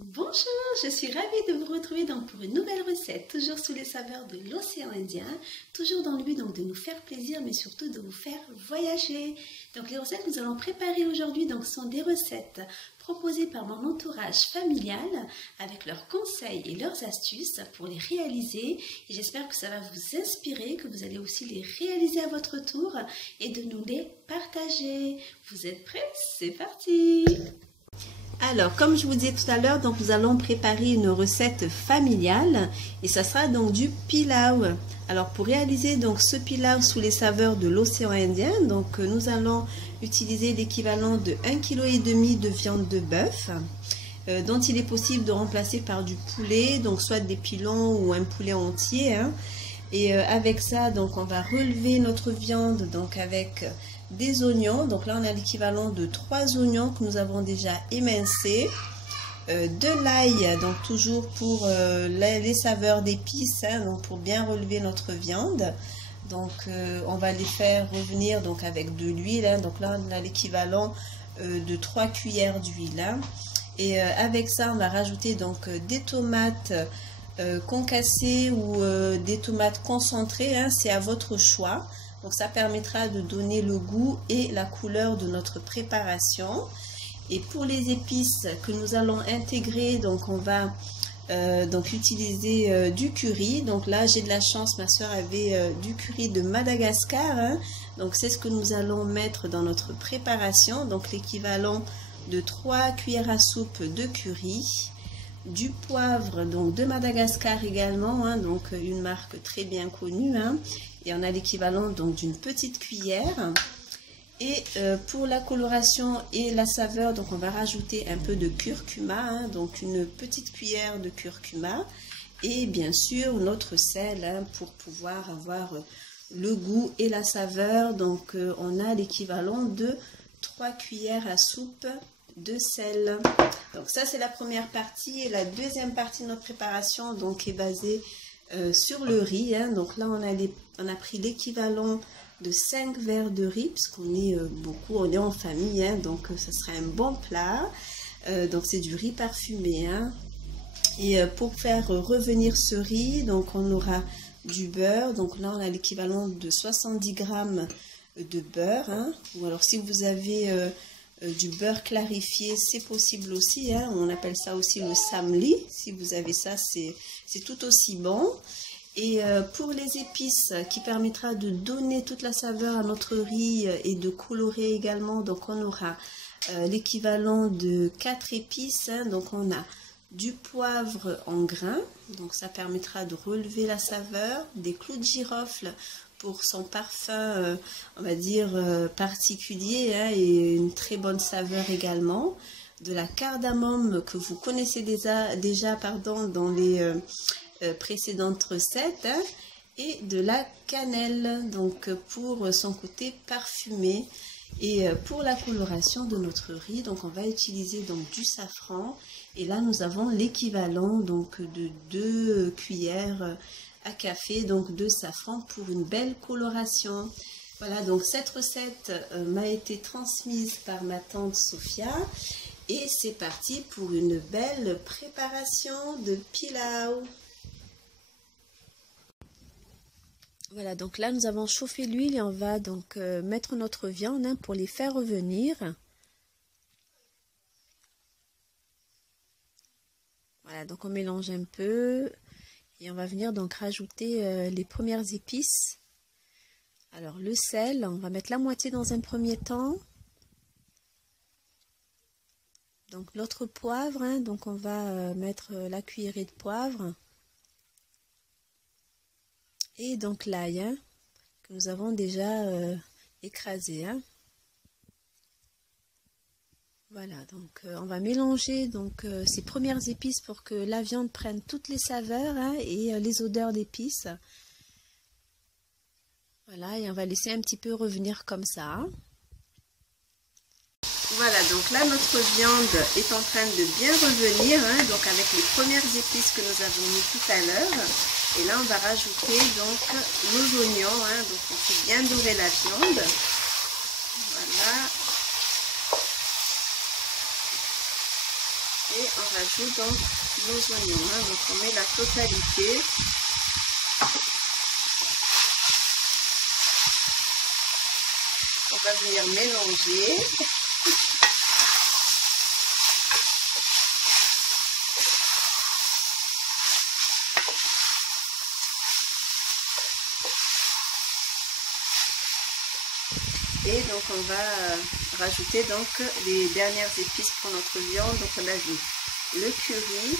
Bonjour, je suis ravie de vous retrouver pour une nouvelle recette, toujours sous les saveurs de l'océan Indien, toujours dans le but de nous faire plaisir, mais surtout de vous faire voyager. Donc les recettes que nous allons préparer aujourd'hui sont des recettes proposées par mon entourage familial, avec leurs conseils et leurs astuces pour les réaliser. Et j'espère que ça va vous inspirer, que vous allez aussi les réaliser à votre tour et de nous les partager. Vous êtes prêts? C'est parti! Alors, comme je vous disais tout à l'heure, nous allons préparer une recette familiale et ça sera du pilau. Alors, pour réaliser ce pilau sous les saveurs de l'océan Indien, nous allons utiliser l'équivalent de 1,5 kg de viande de bœuf, dont il est possible de remplacer par du poulet, soit des pilons ou un poulet entier. Et avec ça, on va relever notre viande avec des oignons. Donc là, on a l'équivalent de 3 oignons que nous avons déjà émincés. De l'ail, toujours pour les saveurs d'épices, pour bien relever notre viande. On va les faire revenir avec de l'huile. Donc là, on a l'équivalent de 3 cuillères d'huile. Et avec ça, on va rajouter des tomates concassées ou des tomates concentrées. C'est à votre choix. Donc ça permettra de donner le goût et la couleur de notre préparation. Et pour les épices que nous allons intégrer, on va utiliser du curry. Donc là, j'ai de la chance, ma soeur avait du curry de Madagascar. Donc c'est ce que nous allons mettre dans notre préparation. Donc l'équivalent de 3 cuillères à soupe de curry. Du poivre de Madagascar également, une marque très bien connue. Et on a l'équivalent d'une petite cuillère. Et pour la coloration et la saveur, on va rajouter un peu de curcuma, une petite cuillère de curcuma. Et bien sûr notre sel pour pouvoir avoir le goût et la saveur. Donc on a l'équivalent de 3 cuillères à soupe de sel. Donc ça c'est la première partie. Et la deuxième partie de notre préparation est basée sur le riz. Donc là on a pris l'équivalent de 5 verres de riz, puisqu'on est beaucoup, on est en famille, donc ça sera un bon plat. Donc c'est du riz parfumé. Et pour faire revenir ce riz, on aura du beurre. Donc là on a l'équivalent de 70 grammes de beurre. Ou alors si vous avez du beurre clarifié, c'est possible aussi. On appelle ça aussi le samli. Si vous avez ça, c'est tout aussi bon. Et pour les épices, qui permettra de donner toute la saveur à notre riz et de colorer également, on aura l'équivalent de 4 épices. Donc on a du poivre en grains, donc ça permettra de relever la saveur, des clous de girofle pour son parfum, on va dire, particulier, et une très bonne saveur également. De la cardamome que vous connaissez déjà dans les précédentes recettes, et de la cannelle, pour son côté parfumé. Et pour la coloration de notre riz, on va utiliser du safran. Et là nous avons l'équivalent de 2 cuillères à café de safran pour une belle coloration. Voilà, donc cette recette m'a été transmise par ma tante Sophia. Et c'est parti pour une belle préparation de pilau. Voilà, donc là nous avons chauffé l'huile et on va mettre notre viande pour les faire revenir. Voilà, donc on mélange un peu et on va venir rajouter les premières épices. Alors le sel, on va mettre la moitié dans un premier temps. Donc l'autre poivre, on va mettre la cuillerée de poivre. Et l'ail que nous avons déjà écrasé. Voilà, on va mélanger ces premières épices pour que la viande prenne toutes les saveurs et les odeurs d'épices. Voilà, et on va laisser un petit peu revenir comme ça. Voilà, donc là notre viande est en train de bien revenir, avec les premières épices que nous avons mis tout à l'heure. Et là on va rajouter nos oignons, on fait bien dorer la viande. Voilà. Et on rajoute donc nos oignons. Hein. Donc on met la totalité. On va venir mélanger. Et donc on va rajouter donc les dernières épices pour notre viande. Donc on a vu le curry,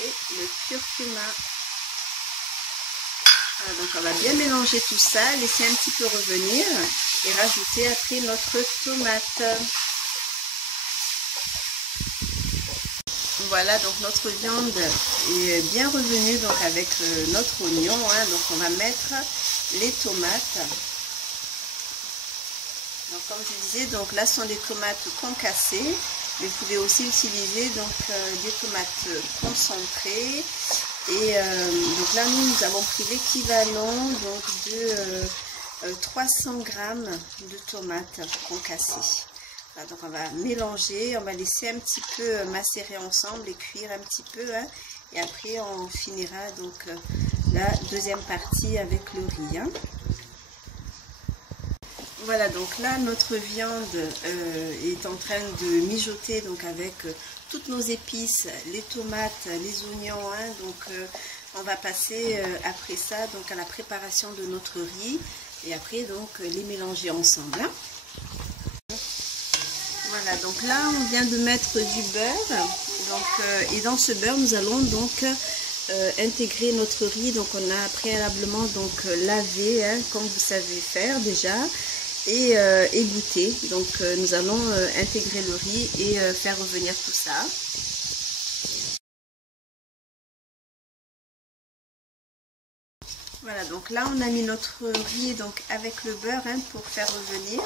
et le curcuma. Voilà, donc on va bien mélanger tout ça, laisser un petit peu revenir et rajouter après notre tomate. Voilà, donc notre viande est bien revenue donc avec notre oignon. Hein, donc on va mettre les tomates. Donc comme je disais, donc là ce sont des tomates concassées, mais vous pouvez aussi utiliser donc des tomates concentrées. Et donc là nous avons pris l'équivalent donc de 300 g de tomates concassées. Voilà, donc on va mélanger, on va laisser un petit peu macérer ensemble et cuire un petit peu. Hein, et après on finira donc la deuxième partie avec le riz. Hein. Voilà, donc là notre viande est en train de mijoter donc avec toutes nos épices, les tomates, les oignons. Hein, donc on va passer après ça donc à la préparation de notre riz et après donc les mélanger ensemble. Hein. Voilà, donc là on vient de mettre du beurre. Donc, et dans ce beurre nous allons donc intégrer notre riz. Donc on a préalablement donc lavé, hein, comme vous savez faire déjà. Et égoutter. Donc nous allons intégrer le riz et faire revenir tout ça. Voilà, donc là on a mis notre riz donc avec le beurre, hein, pour faire revenir.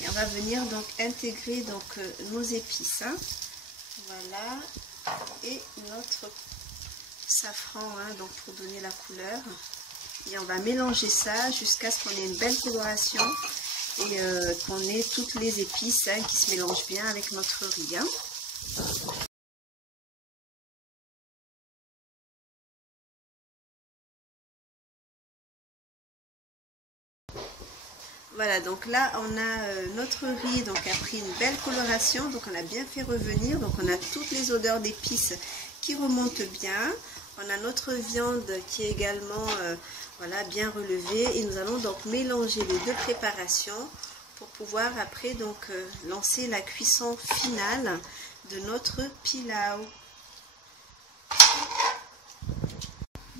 Et on va venir donc intégrer donc nos épices. Hein. Voilà. Et notre safran, hein, donc pour donner la couleur. Et on va mélanger ça jusqu'à ce qu'on ait une belle coloration. Et qu'on ait toutes les épices, hein, qui se mélangent bien avec notre riz. Hein. Voilà, donc là on a notre riz donc a pris une belle coloration, donc on a bien fait revenir, donc on a toutes les odeurs d'épices qui remontent bien. On a notre viande qui est également voilà, bien relevée et nous allons donc mélanger les deux préparations pour pouvoir après donc lancer la cuisson finale de notre pilau.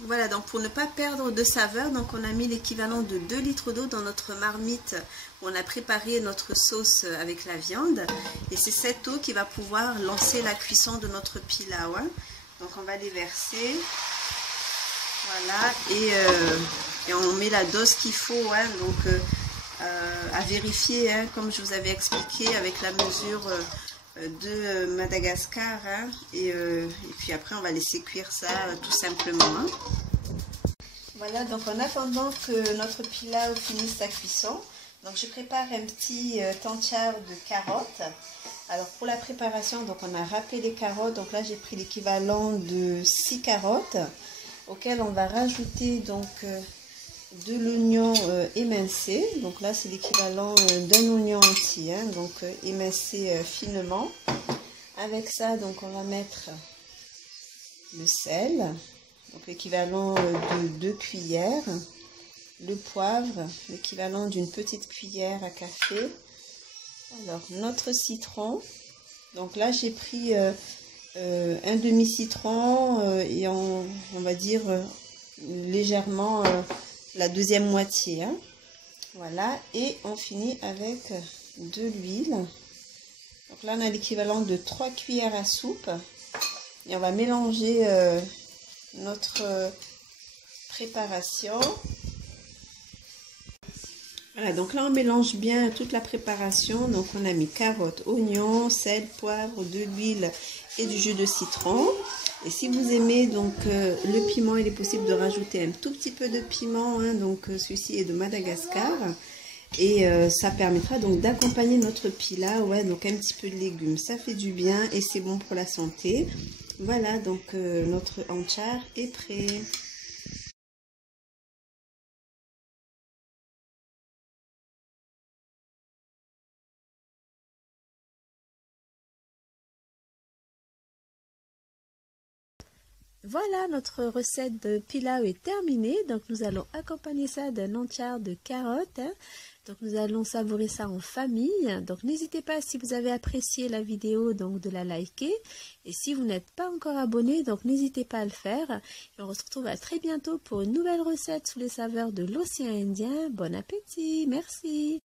Voilà, donc pour ne pas perdre de saveur, donc on a mis l'équivalent de 2 litres d'eau dans notre marmite où on a préparé notre sauce avec la viande. Et c'est cette eau qui va pouvoir lancer la cuisson de notre pilau. Hein. Donc on va les verser. Voilà, et on met la dose qu'il faut. Hein, donc à vérifier, hein, comme je vous avais expliqué avec la mesure de Madagascar. Hein, et puis après on va laisser cuire ça tout simplement. Hein. Voilà, donc en attendant que notre pilau finisse sa cuisson, donc je prépare un petit tantiar de carottes. Alors pour la préparation, donc on a râpé les carottes, donc là j'ai pris l'équivalent de 6 carottes, auxquelles on va rajouter donc de l'oignon émincé. Donc là c'est l'équivalent d'un oignon entier, hein, donc émincé finement. Avec ça donc on va mettre le sel, donc l'équivalent de 2 cuillères, le poivre, l'équivalent d'une petite cuillère à café. Alors notre citron, donc là j'ai pris un demi citron et on va dire légèrement la deuxième moitié. Hein. Voilà, et on finit avec de l'huile. Donc là on a l'équivalent de 3 cuillères à soupe et on va mélanger notre préparation. Voilà, donc là on mélange bien toute la préparation. Donc on a mis carottes, oignons, sel, poivre, de l'huile et du jus de citron. Et si vous aimez donc le piment, il est possible de rajouter un tout petit peu de piment. Hein, donc celui-ci est de Madagascar. Et ça permettra donc d'accompagner notre pilaw, ouais, donc un petit peu de légumes. Ça fait du bien et c'est bon pour la santé. Voilà, donc notre anchar est prêt. Voilà, notre recette de pilaw est terminée. Donc nous allons accompagner ça d'un anchar de carottes. Donc nous allons savourer ça en famille. Donc n'hésitez pas, si vous avez apprécié la vidéo, donc de la liker. Et si vous n'êtes pas encore abonné, donc n'hésitez pas à le faire. Et on se retrouve à très bientôt pour une nouvelle recette sous les saveurs de l'océan Indien. Bon appétit, merci.